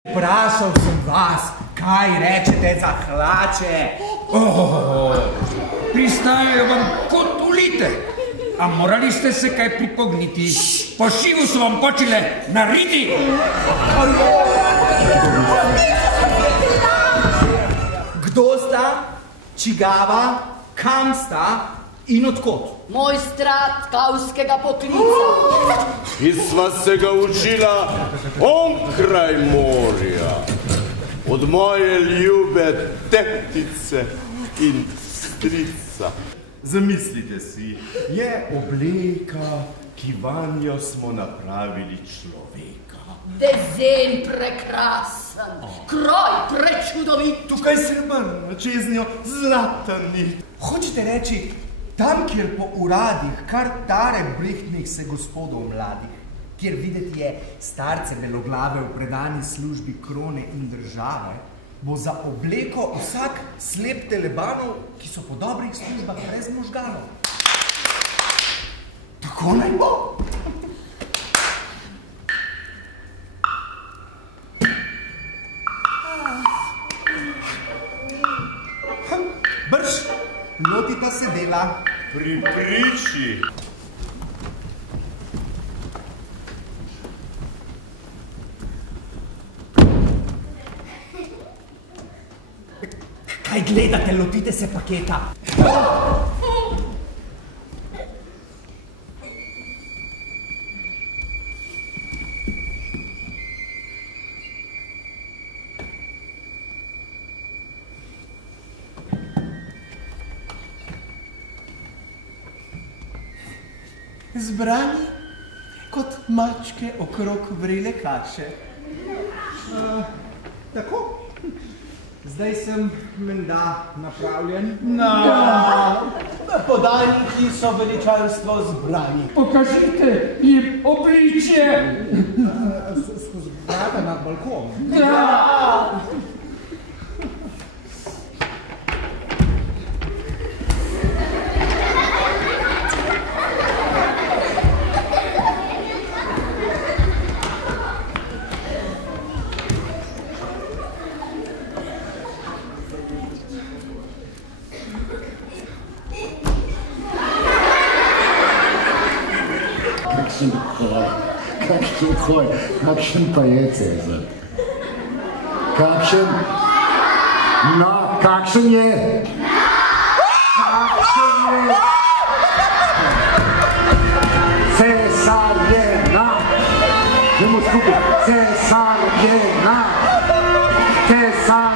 Vprašal sem vas, kaj rečete za hlače? Pristajajo vam kot ulite. A morali ste se kaj pripogniti? Po šivu so vam počele nariti. Kdo sta, čigava, kam sta in odkot? Mojstra tkavskega poklica. In sva se ga učila onkraj morja. Od moje ljube tetice in strica. Zamislite si, je obleka, ki vanjo smo napravili človeka. Dezen prekrasen, kroj prečudovit. Tukaj srebrna, čez njo zlata nit. Hočete reči, tam, kjer po uradih kar tare brihtnih se gospodov mladih, kjer videti je starce beloglave v predani službi krone in države, bo za obleko vsak slep telebanov, ki so po dobrih službah brez možganov. Tako naj bo. Brž, lotita se dela. Pri priči. Kaj gledate, lotite se paketa. Zbrani kot mačke okrog vrele kaše. Tako? Zdaj sem menda napravljen. Podaniki so veličarstvo zbrani. Pokažite jim obličje. Skozi vrata na balkon. Da! Kakšen pa je Cezar? Kakšen? No, kakšen je? Kakšen je? Cesar je na! Gremo skupaj! Cesar je na! Cesar